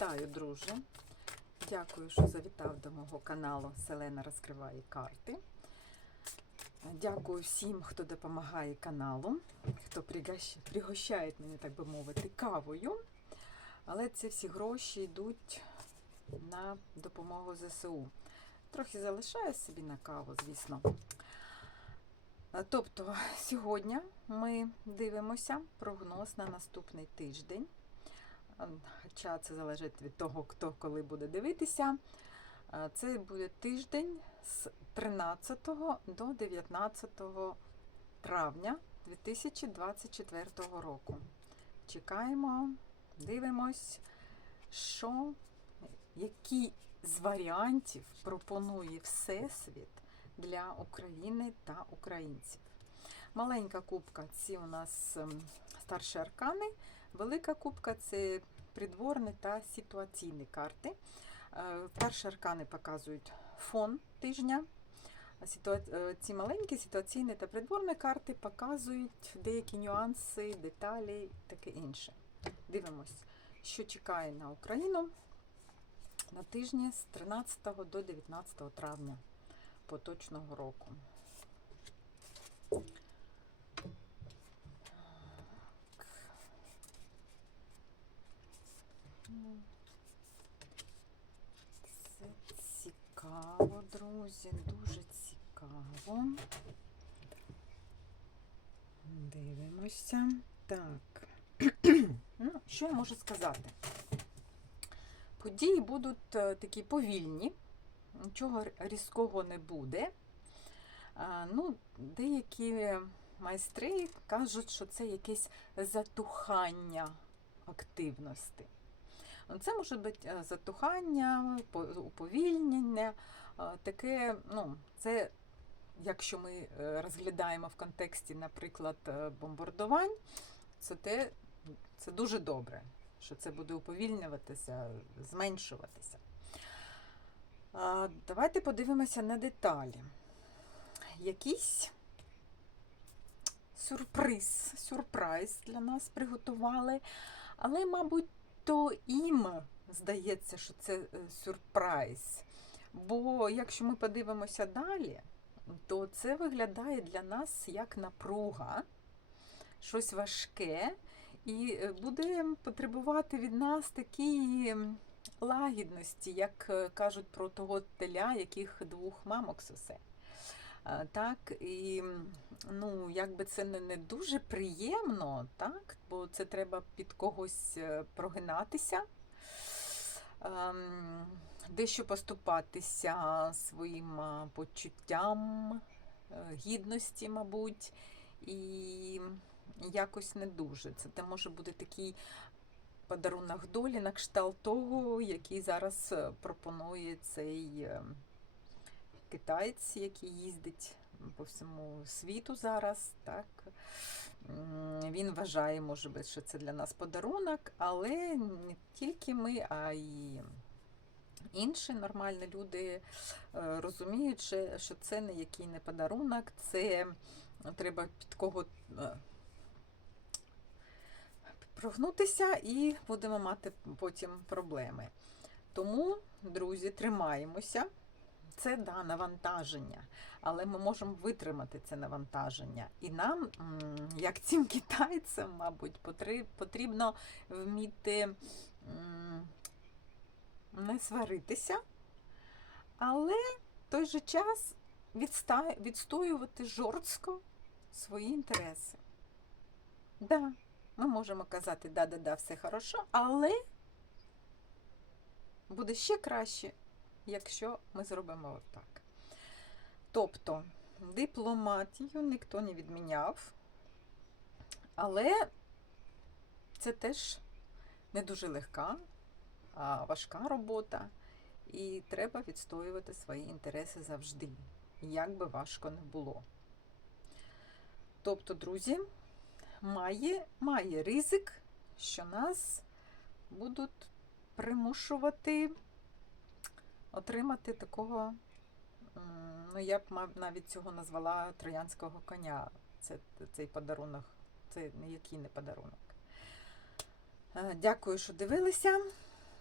Вітаю, друже! Дякую, що завітав до мого каналу Селена розкриває карти. Дякую всім, хто допомагає каналу, хто пригощає мене, так би мовити, кавою. Але ці всі гроші йдуть на допомогу ЗСУ. Трохи залишаю собі на каву, звісно. Тобто, сьогодні ми дивимося прогноз на наступний тиждень. Хоча це залежить від того, хто коли буде дивитися. Це буде тиждень з 13 до 19 травня 2024 року. Чекаємо, дивимось, що, які з варіантів пропонує Всесвіт для України та українців. Маленька кубка це у нас ем, старші аркани. Велика кубка це придворні та ситуаційні карти. Е, Перші аркани показують фон тижня. е, Ці маленькі ситуаційні та придворні карти показують деякі нюанси, деталі і таке інше. Дивимось, що чекає на Україну на тижні з 13 до 19 травня поточного року. Ну, Це цікаво, друзі, дуже цікаво. Дивимося. Так. ну, що я можу сказати? Події будуть е, такі повільні, нічого різкого не буде. Ну, деякі майстри кажуть, що це якесь затухання активності. Ну, Це може бути е, затухання, уповільнення, таке, ну, це, якщо ми е, розглядаємо в контексті, наприклад, е, бомбардувань, це, те, це дуже добре, що це буде уповільнюватися, зменшуватися. Давайте подивимося на деталі. Якийсь сюрприз, сюрприз для нас приготували, але, мабуть, то їм здається, що це е, сюрприз. Бо якщо ми подивимося далі, то це виглядає для нас як напруга, щось важке, і е, буде потребувати від нас такої м, лагідності, як е, кажуть про того теля, яких двох мамок сосе. Так, і ну, якби це не, не дуже приємно, так, бо це треба під когось е, прогинатися, ем, дещо поступатися своїм почуттям, е, гідності, мабуть, і якось не дуже. Це те може бути такий подарунок долі на кшталт того, який зараз е, пропонує цей е, китаєць, який їздить по всьому світу зараз. Так? Він вважає, може бути, що це для нас подарунок, але не тільки ми, а й інші нормальні люди е, розуміють, що- це ніякий не подарунок, це треба під кого е, прогнутися і будемо мати потім проблеми. Тому, друзі, тримаємося. Це да, навантаження, але ми можемо витримати це навантаження. І нам, як цим китайцям, мабуть, потрібно вміти не сваритися, але в той же час відстоювати жорстко свої інтереси. Да, ми можемо казати, да-да-да, все хорошо, але буде ще краще, якщо ми зробимо отак. Тобто дипломатію ніхто не відміняв, але це теж не дуже легка, важка робота, і треба відстоювати свої інтереси завжди, як би важко не було. Тобто, друзі, має, має ризик, що нас будуть примушувати отримати такого, ну я б навіть цього назвала троянського коня. Це цей подарунок, це ніякий не подарунок. Е, Дякую, що дивилися.